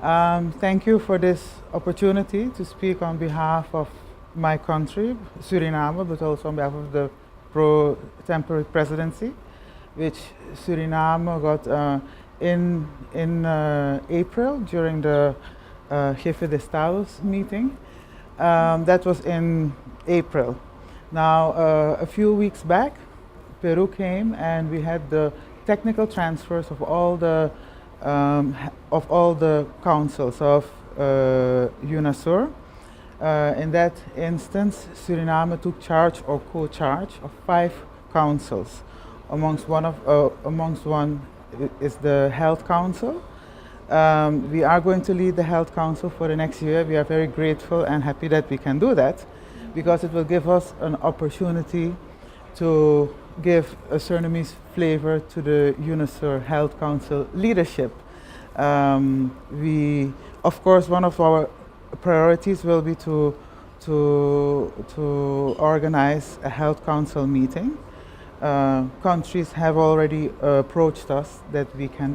Thank you for this opportunity to speak on behalf of my country, Suriname, but also on behalf of the pro-temporary presidency, which Suriname got in April during the Jefe de Estados meeting. That was in April. Now, a few weeks back, Peru came and we had the technical transfers of all the councils of UNASUR. In that instance, Suriname took charge or co-charge of 5 councils. Amongst one is the Health Council. We are going to lead the Health Council for the next year. We are very grateful and happy that we can do that because it will give us an opportunity to give a Surinamese flavor to the UNICEF Health Council leadership. Of course, one of our priorities will be to organize a Health Council meeting. Countries have already approached us that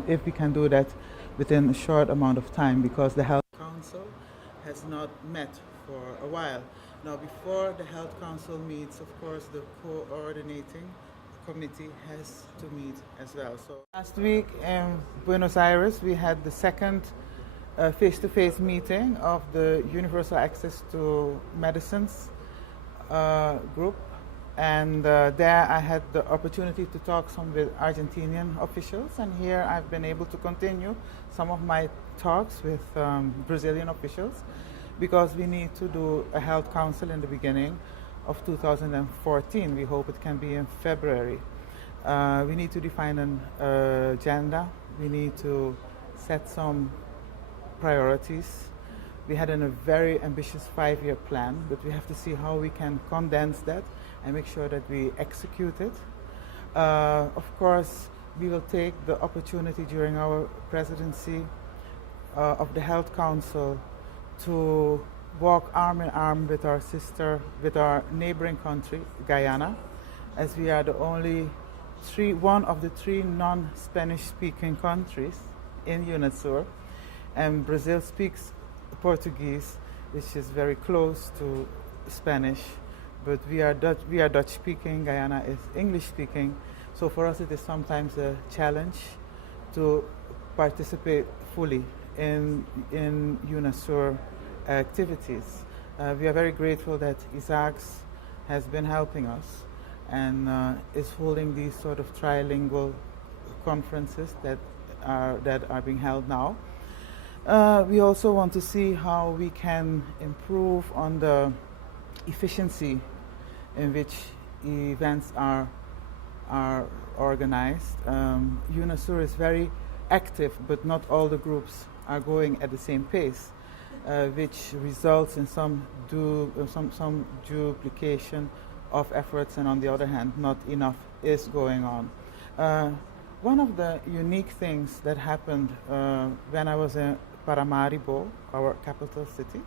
if we can do that within a short amount of time, because the Health Council has not met for a while. Now, before the Health Council meets, of course, the coordinating committee has to meet as well. So last week in Buenos Aires, we had the second face-to-face meeting of the Universal Access to Medicines group. And there I had the opportunity to talk some with Argentinian officials, and here I've been able to continue some of my talks with Brazilian officials, because we need to do a health council in the beginning of 2014. We hope it can be in February. We need to define an agenda. We need to set some priorities. We had a very ambitious 5-year plan, but we have to see how we can condense that and make sure that we execute it. Of course, we will take the opportunity during our presidency of the Health Council to walk arm in arm with our neighboring country, Guyana, as we are one of the 3 non-Spanish speaking countries in UNASUR, and Brazil speaks Portuguese, which is very close to Spanish, but we are Dutch speaking, Guyana is English speaking, so for us it is sometimes a challenge to participate fully in UNASUR activities. We are very grateful that ISACS has been helping us and is holding these sort of trilingual conferences that are being held now. We also want to see how we can improve on the efficiency in which events are organized. UNASUR is very active, but not all the groups are going at the same pace, which results in some duplication of efforts, and on the other hand, not enough is going on. One of the unique things that happened when I was in Paramaribo, our capital city,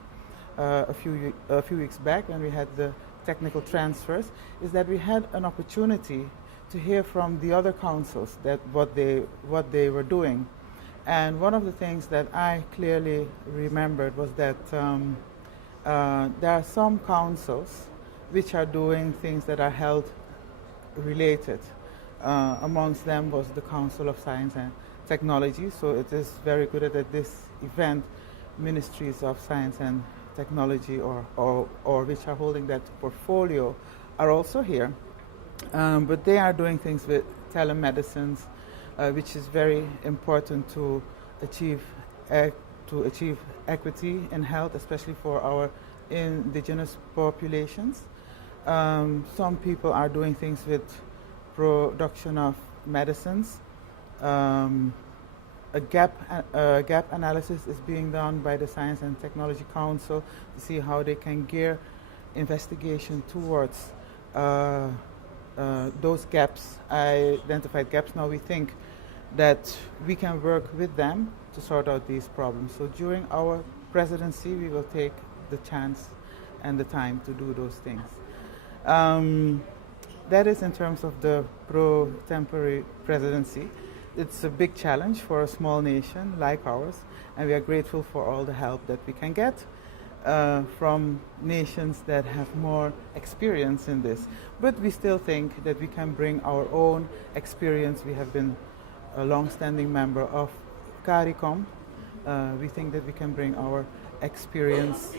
a few weeks back when we had the technical transfers, is that we had an opportunity to hear from the other councils that what they were doing. And one of the things that I clearly remembered was that there are some councils which are doing things that are health related. Amongst them was the Council of Science and Technology, so it is very good that at this event ministries of science and technology or which are holding that portfolio are also here. But they are doing things with telemedicines, which is very important to achieve equity in health, especially for our indigenous populations. Some people are doing things with production of medicines. A gap analysis is being done by the Science and Technology Council to see how they can gear investigation towards those gaps, identified gaps. Now we think that we can work with them to sort out these problems. So during our presidency, we will take the chance and the time to do those things. That is in terms of the pro-temporary presidency. it's a big challenge for a small nation like ours, and we are grateful for all the help that we can get from nations that have more experience in this. But we still think that we can bring our own experience. We have been a long-standing member of CARICOM. We think that we can bring our experience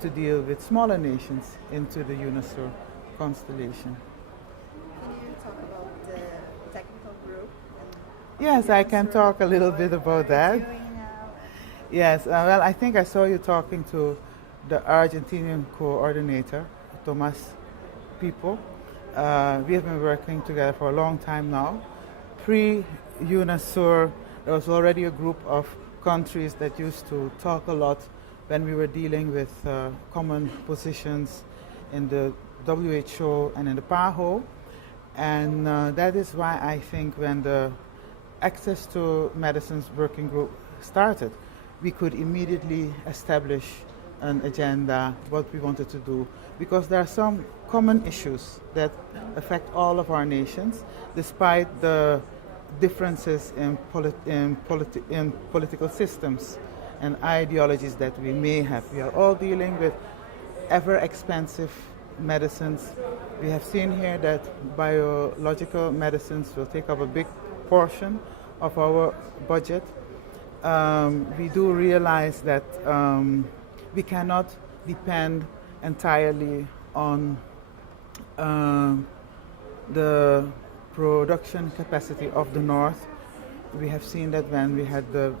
to deal with smaller nations into the UNASUR constellation. Can you talk about the technical group? Yes, I can talk a little bit about that. Yes, well, I think I saw you talking to the Argentinian coordinator, Tomas Pipo. We have been working together for a long time now. Pre-UNASUR, there was already a group of countries that used to talk a lot when we were dealing with common positions in the WHO and in the PAHO. And that is why I think when the Access to Medicines Working Group started, we could immediately establish an agenda, what we wanted to do, because there are some common issues that affect all of our nations, despite the differences in political systems and ideologies that we may have. We are all dealing with ever expensive medicines. We have seen here that biological medicines will take up a big portion of our budget. We do realize that we cannot depend entirely on the production capacity of the North. We have seen that when we had the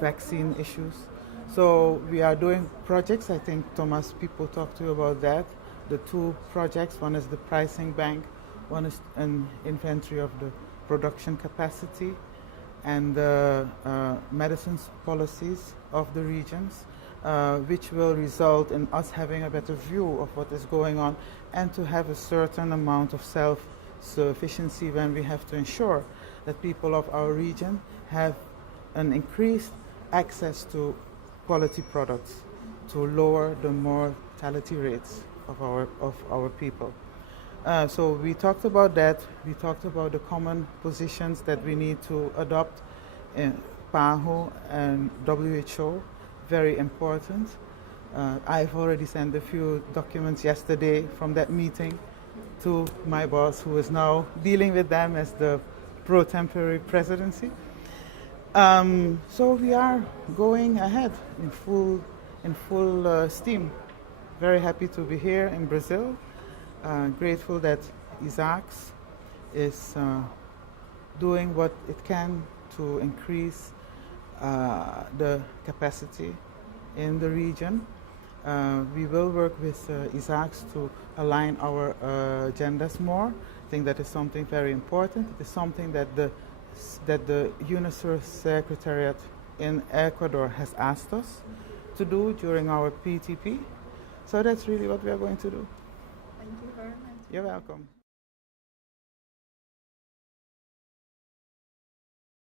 vaccine issues. So we are doing projects. I think Thomas Pipo talked to you about that. The two projects, one is the pricing bank, one is an inventory of the production capacity and the medicines policies of the regions, which will result in us having a better view of what is going on and to have a certain amount of self-sufficiency when we have to ensure that people of our region have an increased access to quality products to lower the mortality rates of our people. So we talked about that. We talked about the common positions that we need to adopt in PAHO and WHO, very important. I've already sent a few documents yesterday from that meeting to my boss, who is now dealing with them as the pro-temporary presidency. So we are going ahead in full steam. Very happy to be here in Brazil. Grateful that ISAACS is doing what it can to increase the capacity in the region. We will work with ISAACS to align our agendas more. I think that is something very important. It is something that the UNASUR Secretariat in Ecuador has asked us to do during our PTP. So that's really what we are going to do. Thank you very much. You're welcome.